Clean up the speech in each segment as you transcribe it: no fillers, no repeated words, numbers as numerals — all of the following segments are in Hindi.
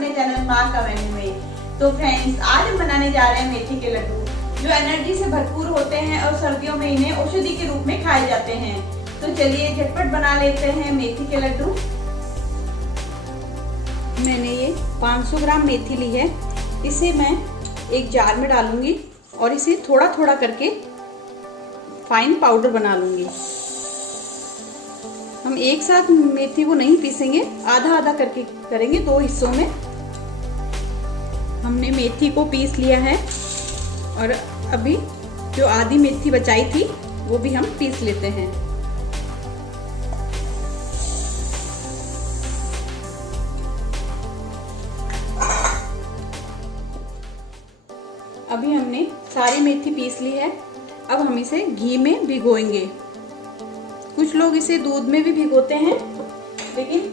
अपने चैनल माँ का मेन्यू में। तो फ्रेंड्स, आज हम बनाने जा रहे हैं मेथी के लड्डू जो एनर्जी से भरपूर होते हैं और सर्दियों में इन्हें औषधि के रूप में खाए जाते हैं। तो चलिए झटपट बना लेते हैं मेथी के लड्डू। मैंने ये 500 ग्राम मेथी ली है। इसे मैं एक जार में डालूंगी और इसे थोड़ा थोड़ा करके फाइन पाउडर बना लूंगी। हम एक साथ मेथी को नहीं पीसेंगे, आधा आधा करके करेंगे, 2 हिस्सों में। हमने मेथी को पीस लिया है और अभी जो आधी मेथी बचाई थी वो भी हम पीस लेते हैं। अभी हमने सारी मेथी पीस ली है। अब हम इसे घी में भिगोएंगे। कुछ लोग इसे दूध में भी भिगोते हैं, लेकिन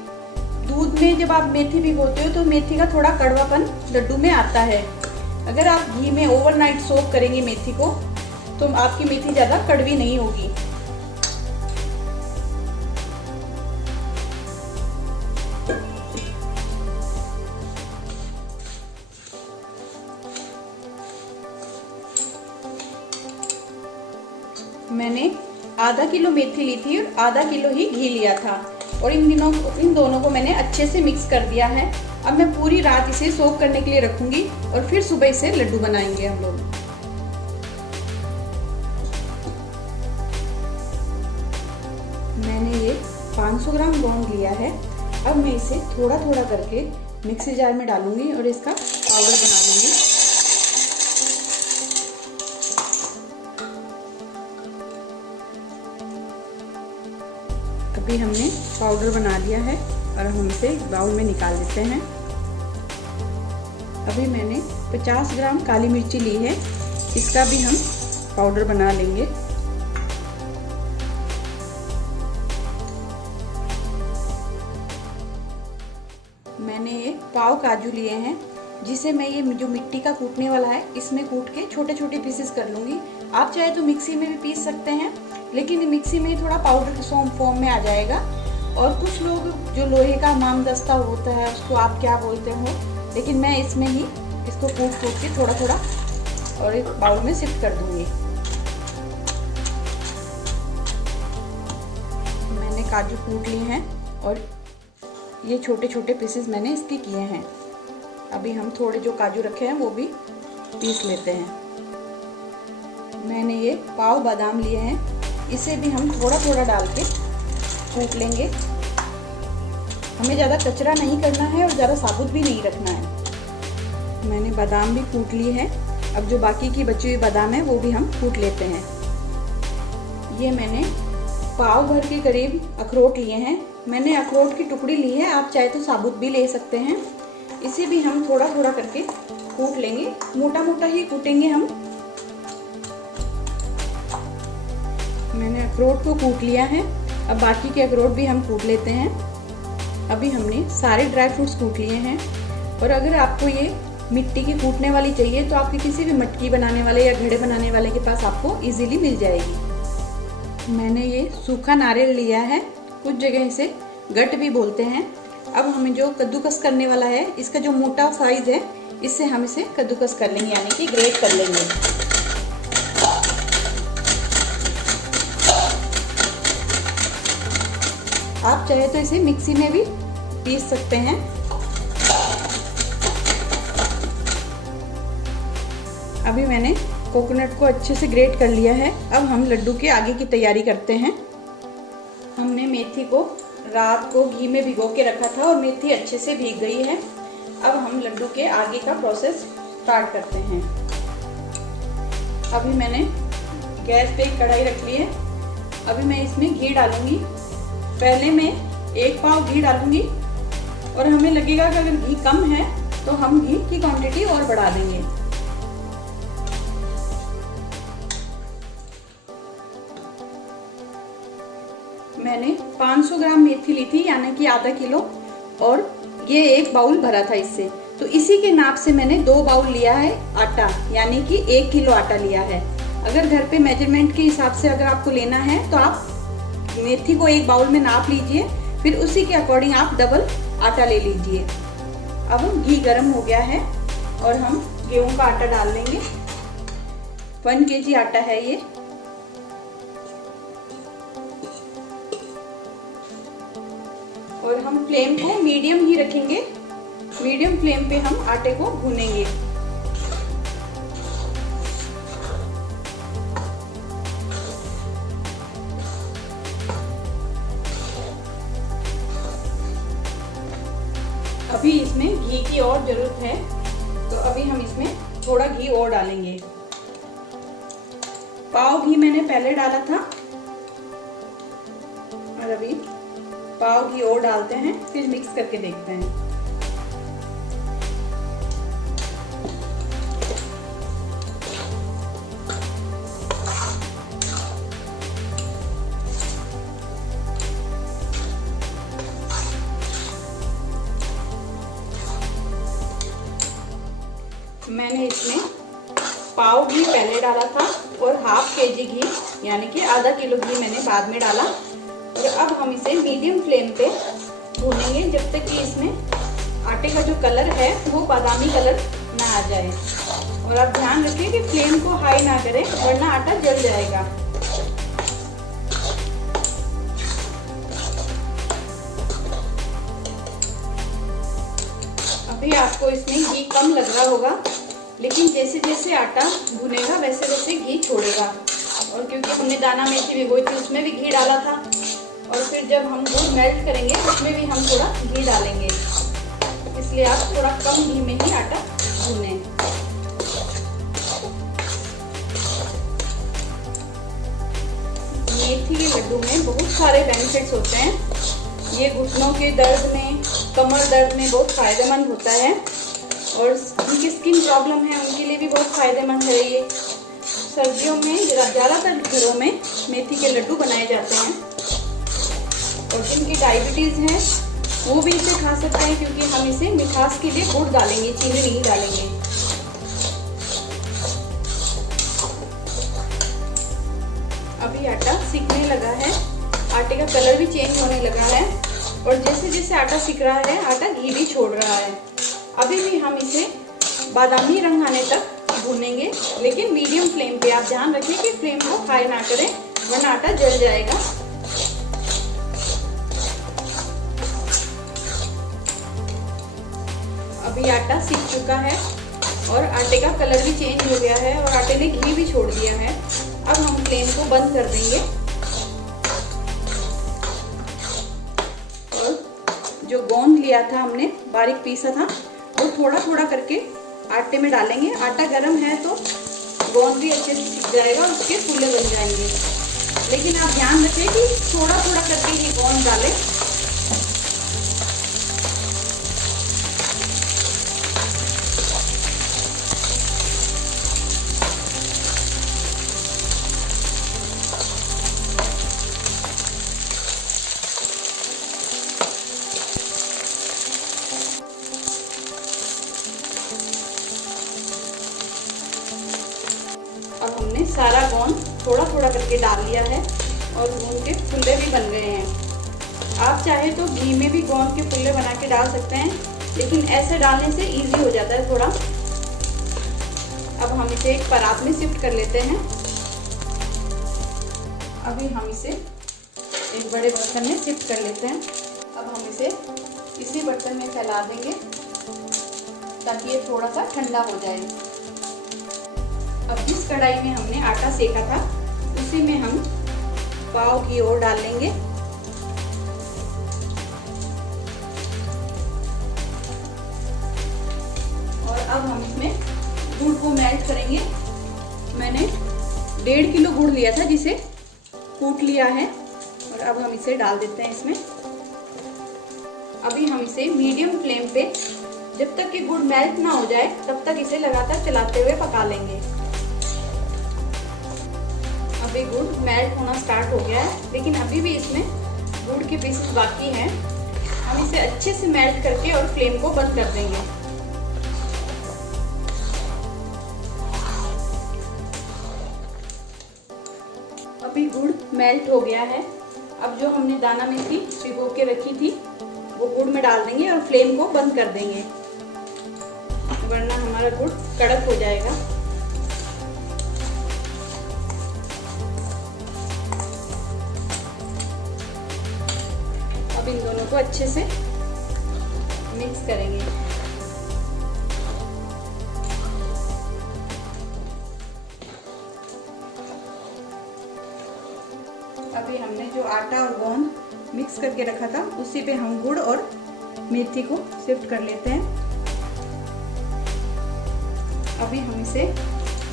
दूध में जब आप मेथी भिगोते हो तो मेथी का थोड़ा कड़वापन लड्डू में आता है। अगर आप घी में ओवरनाइट सोक करेंगे मेथी को तो आपकी मेथी ज़्यादा कड़वी नहीं होगी। मैंने आधा किलो मेथी ली थी और आधा किलो ही घी लिया था और इन दोनों को मैंने अच्छे से मिक्स कर दिया है। अब मैं पूरी रात इसे सोक करने के लिए रखूंगी और फिर सुबह इसे लड्डू बनाएंगे हम लोग। मैंने ये 500 ग्राम गोंद लिया है। अब मैं इसे थोड़ा थोड़ा करके मिक्सी जार में डालूंगी और इसका पाउडर बना लूंगी। अभी हमने पाउडर बना लिया है और हम इसे बाउल में निकाल लेते हैं। अभी मैंने 50 ग्राम काली मिर्ची ली है, इसका भी हम पाउडर बना लेंगे। मैंने ये पाव काजू लिए हैं, जिसे मैं ये जो मिट्टी का कूटने वाला है इसमें कूट के छोटे छोटे पीसेस कर लूँगी। आप चाहे तो मिक्सी में भी पीस सकते हैं, लेकिन मिक्सी में थोड़ा पाउडर के फॉर्म में आ जाएगा। और कुछ लोग जो लोहे का मामदस्ता होता है उसको आप क्या बोलते हो, लेकिन मैं इसमें ही इसको कूट के थोड़ा थोड़ा और एक बाउल में शिफ्ट कर दूंगी। मैंने काजू कूट लिए हैं और ये छोटे छोटे पीसेस मैंने इसके किए हैं। अभी हम थोड़े जो काजू रखे हैं वो भी पीस लेते हैं। मैंने ये पाव बादाम लिए हैं, इसे भी हम थोड़ा थोड़ा डाल के कूट लेंगे। हमें ज़्यादा कचरा नहीं करना है और ज़्यादा साबुत भी नहीं रखना है। मैंने बादाम भी कूट लिए हैं। अब जो बाकी की बची हुई बादाम है वो भी हम कूट लेते हैं। ये मैंने पाव भर के करीब अखरोट लिए हैं। मैंने अखरोट की टुकड़ी ली है, आप चाहे तो साबुत भी ले सकते हैं। इसे भी हम थोड़ा थोड़ा करके कूट लेंगे, मोटा मोटा ही कूटेंगे हम। मैंने अखरोट को कूट लिया है, अब बाकी के अखरोट भी हम कूट लेते हैं। अभी हमने सारे ड्राई फ्रूट्स कूट लिए हैं। और अगर आपको ये मिट्टी की कूटने वाली चाहिए तो आपके किसी भी मटकी बनाने वाले या घड़े बनाने वाले के पास आपको इजीली मिल जाएगी। मैंने ये सूखा नारियल लिया है, कुछ जगह इसे गट भी बोलते हैं। अब हमें जो कद्दूकस करने वाला है, इसका जो मोटा साइज है, इससे हम इसे कद्दूकस कर लेंगे, यानी कि ग्रेट कर लेंगे। आप चाहे तो इसे मिक्सी में भी पीस सकते हैं। अभी मैंने कोकोनट को अच्छे से ग्रेट कर लिया है। अब हम लड्डू के आगे की तैयारी करते हैं। हमने मेथी को रात को घी में भिगो के रखा था और मेथी अच्छे से भीग गई है। अब हम लड्डू के आगे का प्रोसेस स्टार्ट करते हैं। अभी मैंने गैस पे एक कढ़ाई रख ली है। अभी मैं इसमें घी डालूंगी। पहले मैं 1 पाव घी डालूंगी और हमें लगेगा कि अगर घी कम है तो हम घी की क्वांटिटी और बढ़ा देंगे। मैंने 500 ग्राम मेथी ली थी, यानी कि आधा किलो, और ये 1 बाउल भरा था इससे। तो इसी के नाप से मैंने 2 बाउल लिया है आटा, यानी कि 1 किलो आटा लिया है। अगर घर पे मेजरमेंट के हिसाब से अगर आपको लेना है तो आप मेथी को 1 बाउल में नाप लीजिए, फिर उसी के अकॉर्डिंग आप डबल आटा ले लीजिए। अब हम घी गर्म हो गया है और हम गेहूं का आटा डाल लेंगे। 1 kg आटा है ये। और हम फ्लेम को मीडियम ही रखेंगे। मीडियम फ्लेम पे हम आटे को भूनेंगे। अभी इसमें घी की और जरूरत है, तो अभी हम इसमें थोड़ा घी और डालेंगे। पाव घी मैंने पहले डाला था और अभी पाव घी और डालते हैं, फिर मिक्स करके देखते हैं। मैंने इसमें पाव घी पहले डाला था और ½ kg घी यानी कि आधा किलो घी मैंने बाद में डाला। और अब हम इसे मीडियम फ्लेम पे भूनेंगे जब तक कि इसमें आटे का जो कलर है वो बादामी कलर ना आ जाए। और आप ध्यान रखिए कि फ्लेम को हाई ना करें वरना आटा जल जाएगा। अभी आपको इसमें घी कम लग रहा होगा, लेकिन जैसे जैसे आटा भुनेगा वैसे वैसे घी छोड़ेगा। और क्योंकि हमने दाना मेथी भिगोई थी उसमें भी घी डाला था, और फिर जब हम गुड़ मेल्ट करेंगे उसमें भी हम थोड़ा घी डालेंगे, इसलिए आप थोड़ा कम घी में ही आटा भूनें। मेथी के लड्डू में बहुत सारे बेनिफिट्स होते हैं। ये घुटनों के दर्द में, कमर दर्द में बहुत फायदेमंद होता है। और जिनकी स्किन प्रॉब्लम है उनके लिए भी बहुत फायदेमंद है ये। सर्दियों में ज़्यादातर घरों में मेथी के लड्डू बनाए जाते हैं। और जिनकी डायबिटीज़ है वो भी इसे खा सकते हैं, क्योंकि हम इसे मिठास के लिए गुड़ डालेंगे, चीनी नहीं डालेंगे। अभी आटा सिकने लगा है, आटे का कलर भी चेंज होने लगा है। और जैसे जैसे आटा सिक रहा है आटा घी भी छोड़ रहा है। अभी भी हम इसे बादामी रंग आने तक भूनेंगे, लेकिन मीडियम फ्लेम पे। आप ध्यान रखें कि फ्लेम को हाई ना करें वरना आटा जल जाएगा। अभी आटा सिक चुका है और आटे का कलर भी चेंज हो गया है और आटे ने घी भी छोड़ दिया है। अब हम फ्लेम को बंद कर देंगे और जो गोंद लिया था हमने बारीक पीसा था वो थोड़ा थोड़ा करके आटे में डालेंगे। आटा गर्म है तो गोंद भी अच्छे से सिक जाएगा और उसके फूले बन जाएंगे। लेकिन आप ध्यान रखें कि थोड़ा थोड़ा करके ही गोंद डालें। अब हमने सारा गोंद थोड़ा थोड़ा करके डाल लिया है और गोंद के फुल्ले भी बन गए हैं। आप चाहे तो घी में भी गोंद के फुल्ले बना के डाल सकते हैं, लेकिन ऐसे डालने से इजी हो जाता है थोड़ा। अब हम इसे एक परात में शिफ्ट कर लेते हैं। अभी हम इसे एक बड़े बर्तन में शिफ्ट कर लेते हैं। अब हम इसे इसी बर्तन में फैला देंगे ताकि ये थोड़ा सा ठंडा हो जाए। अब जिस कढ़ाई में हमने आटा सेका था उसी में हम पाव घी और डाल लेंगे। और अब हम इसमें गुड़ को मेल्ट करेंगे। मैंने 1.5 किलो गुड़ लिया था जिसे कूट लिया है और अब हम इसे डाल देते हैं इसमें। अभी हम इसे मीडियम फ्लेम पे जब तक कि गुड़ मेल्ट ना हो जाए तब तक इसे लगातार चलाते हुए पका लेंगे। अभी गुड़ मेल्ट होना स्टार्ट हो गया है, लेकिन अभी भी इसमें गुड़ के पीसेस बाकी हैं। हम इसे अच्छे से मेल्ट करके और फ्लेम को बंद कर देंगे। अभी गुड़ मेल्ट हो गया है। अब जो हमने दाना मेथी भिगो के रखी थी वो गुड़ में डाल देंगे और फ्लेम को बंद कर देंगे। हमारा गुड़ कड़क हो जाएगा। अब इन दोनों को अच्छे से मिक्स करेंगे। अभी हमने जो आटा और गोंद मिक्स करके रखा था उसी पे हम गुड़ और मेथी को शिफ्ट कर लेते हैं। अभी हम इसे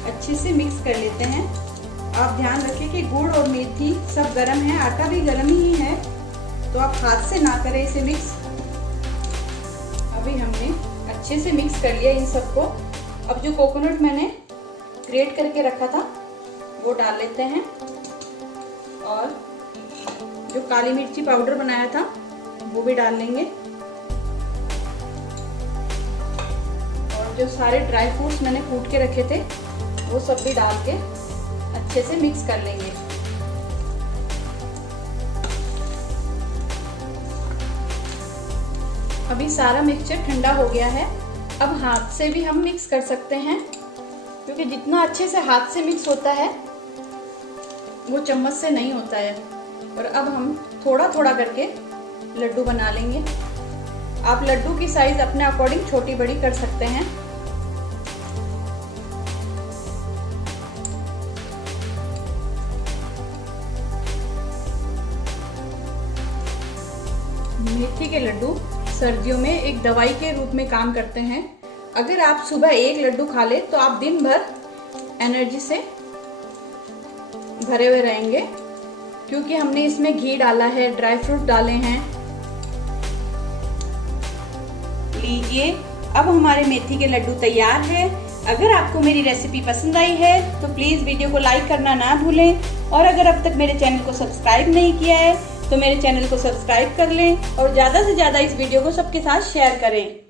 अच्छे से मिक्स कर लेते हैं। आप ध्यान रखें कि गुड़ और मेथी सब गर्म है, आटा भी गर्म ही है, तो आप हाथ से ना करें इसे मिक्स। अभी हमने अच्छे से मिक्स कर लिया इन सबको। अब जो कोकोनट मैंने ग्रेट करके रखा था वो डाल लेते हैं, और जो काली मिर्ची पाउडर बनाया था वो भी डाल लेंगे, और जो सारे ड्राई फ्रूट्स मैंने कूट के रखे थे वो सब भी डाल के अच्छे से मिक्स कर लेंगे। अभी सारा मिक्सचर ठंडा हो गया है। अब हाथ से भी हम मिक्स कर सकते हैं, क्योंकि जितना अच्छे से हाथ से मिक्स होता है वो चम्मच से नहीं होता है। और अब हम थोड़ा थोड़ा करके लड्डू बना लेंगे। आप लड्डू की साइज अपने अकॉर्डिंग छोटी बड़ी कर सकते हैं। मेथी के लड्डू सर्दियों में एक दवाई के रूप में काम करते हैं। अगर आप सुबह एक लड्डू खा ले तो आप दिन भर एनर्जी से भरे हुए रहेंगे, क्योंकि हमने इसमें घी डाला है, ड्राई फ्रूट डाले हैं। लीजिए, अब हमारे मेथी के लड्डू तैयार है। अगर आपको मेरी रेसिपी पसंद आई है तो प्लीज़ वीडियो को लाइक करना ना भूलें, और अगर अब तक मेरे चैनल को सब्सक्राइब नहीं किया है तो मेरे चैनल को सब्सक्राइब कर लें, और ज़्यादा से ज़्यादा इस वीडियो को सबके साथ शेयर करें।